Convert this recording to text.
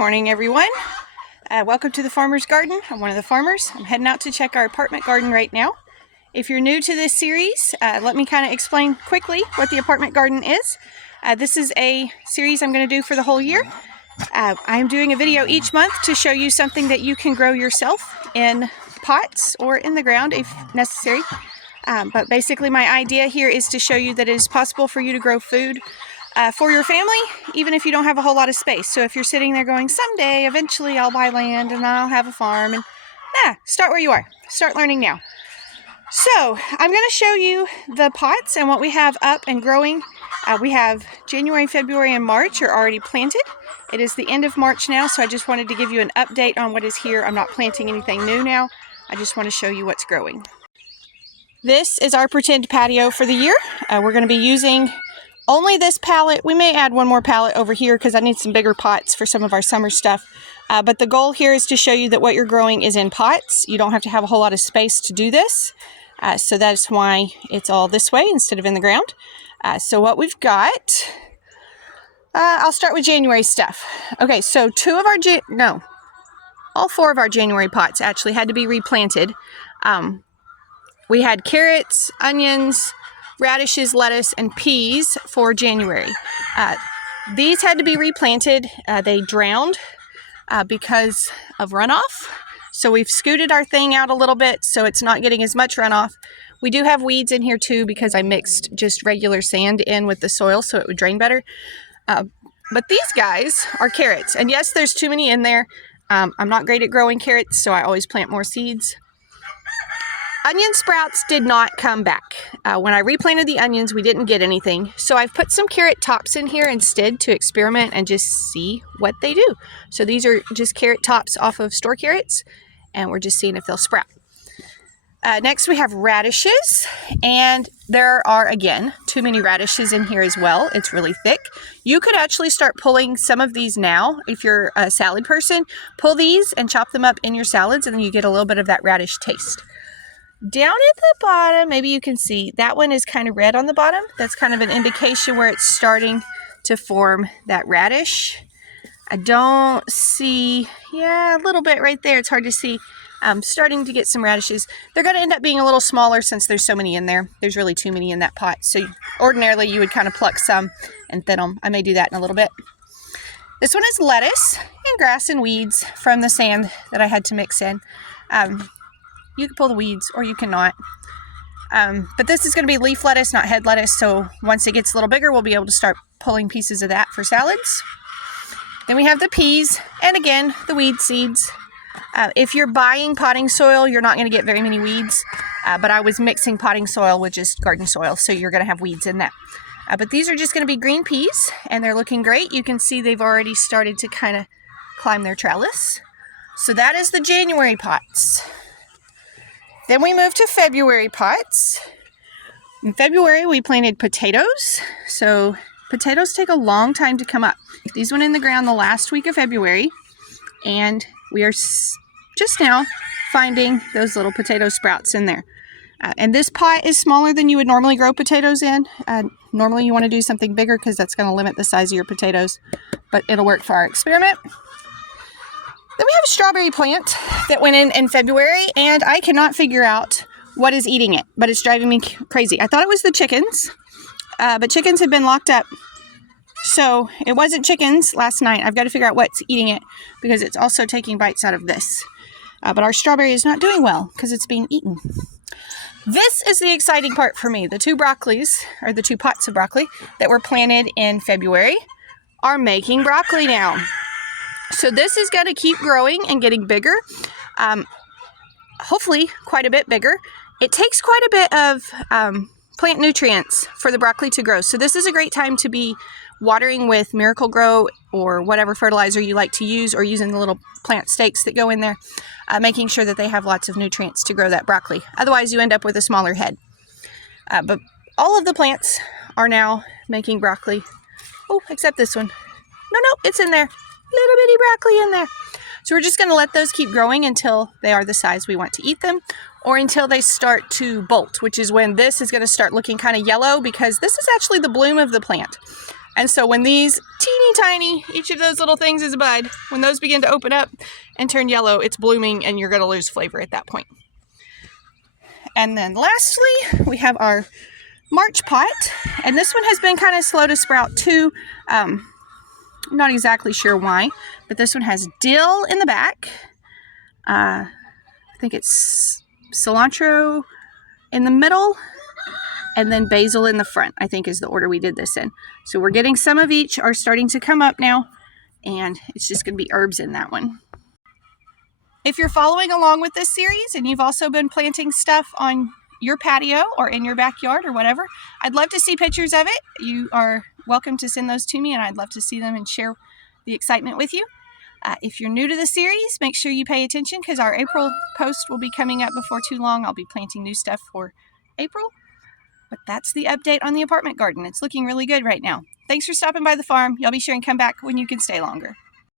morning, everyone. Welcome to the Farmer's Garden. I'm one of the farmers. I'm heading out to check our apartment garden right now. If you're new to this series, let me kind of explain quickly what the apartment garden is. This is a series I'm going to do for the whole year. I'm doing a video each month to show you something that you can grow yourself in pots or in the ground if necessary. But basically my idea here is to show you that it is possible for you to grow food for your family, even if you don't have a whole lot of space. So if you're sitting there going, someday, eventually I'll buy land and I'll have a farm, and start where you are. Start learning now. So I'm going to show you the pots and what we have up and growing. We have January, February, and March are already planted. It is the end of March now, so I just wanted to give you an update on what is here. I'm not planting anything new now. I just want to show you what's growing. This is our pretend patio for the year. We're going to be using only this pallet. We may add one more pallet over here because I need some bigger pots for some of our summer stuff. But the goal here is to show you that what you're growing is in pots. You don't have to have a whole lot of space to do this. So that's why it's all this way instead of in the ground. So what we've got, I'll start with January stuff. Okay, so all four of our January pots actually had to be replanted. We had carrots, onions, radishes, lettuce, and peas for January. These had to be replanted. They drowned because of runoff. So we've scooted our thing out a little bit so it's not getting as much runoff. We do have weeds in here too because I mixed just regular sand in with the soil so it would drain better. But these guys are carrots. And yes, there's too many in there. I'm not great at growing carrots, so I always plant more seeds. Onion sprouts did not come back. When I replanted the onions, we didn't get anything. So I've put some carrot tops in here instead to experiment and just see what they do. So these are just carrot tops off of store carrots, and we're just seeing if they'll sprout. Next we have radishes, and there are, again, too many radishes in here as well. It's really thick. You could actually start pulling some of these now if you're a salad person. Pull these and chop them up in your salads, and then you get a little bit of that radish taste. Down at the bottom, maybe you can see, that one is kind of red on the bottom. That's kind of an indication where it's starting to form that radish. I don't see, a little bit right there. It's hard to see. I'm starting to get some radishes. They're going to end up being a little smaller since there's so many in there. There's really too many in that pot. So ordinarily you would kind of pluck some and thin them. I may do that in a little bit. This one is lettuce and grass and weeds from the sand that I had to mix in. You can pull the weeds or you cannot. But this is going to be leaf lettuce, not head lettuce. So once it gets a little bigger, we'll be able to start pulling pieces of that for salads. Then we have the peas and again, the weed seeds. If you're buying potting soil, you're not going to get very many weeds. But I was mixing potting soil with just garden soil. So you're going to have weeds in that. But these are just going to be green peas and they're looking great. You can see they've already started to kind of climb their trellis. So that is the January pots. Then we moved to February pots. In February, we planted potatoes. So potatoes take a long time to come up. These went in the ground the last week of February, and we are just now finding those little potato sprouts in there. And this pot is smaller than you would normally grow potatoes in. Normally you want to do something bigger because that's going to limit the size of your potatoes, but it'll work for our experiment. Then we have a strawberry plant that went in February, and I cannot figure out what is eating it, but it's driving me crazy. I thought it was the chickens, but chickens have been locked up. So it wasn't chickens last night. I've got to figure out what's eating it because it's also taking bites out of this. But our strawberry is not doing well because it's being eaten. This is the exciting part for me. The two broccolis, or the two pots of broccoli that were planted in February are making broccoli now. So this is going to keep growing and getting bigger, hopefully quite a bit bigger. It takes quite a bit of plant nutrients for the broccoli to grow. So this is a great time to be watering with Miracle-Gro or whatever fertilizer you like to use, or using the little plant stakes that go in there, making sure that they have lots of nutrients to grow that broccoli. Otherwise you end up with a smaller head. But all of the plants are now making broccoli. Oh, except this one. No, it's in there. Little bitty broccoli in there. So we're just going to let those keep growing until they are the size we want to eat them, or until they start to bolt, which is when this is going to start looking kind of yellow, because this is actually the bloom of the plant. And so when these teeny tiny, each of those little things is a bud, when those begin to open up and turn yellow, it's blooming and you're going to lose flavor at that point. And then lastly, we have our March pot, and this one has been kind of slow to sprout too. I'm not exactly sure why, but this one has dill in the back. I think it's cilantro in the middle, and then basil in the front, I think is the order we did this in. So we're getting some of each are starting to come up now, and it's just going to be herbs in that one. If you're following along with this series and you've also been planting stuff on your patio or in your backyard or whatever, I'd love to see pictures of it. You are welcome to send those to me, and I'd love to see them and share the excitement with you. If you're new to the series, make sure you pay attention because our April post will be coming up before too long. I'll be planting new stuff for April. But that's the update on the apartment garden. It's looking really good right now. Thanks for stopping by the farm. Y'all be sure and come back when you can stay longer.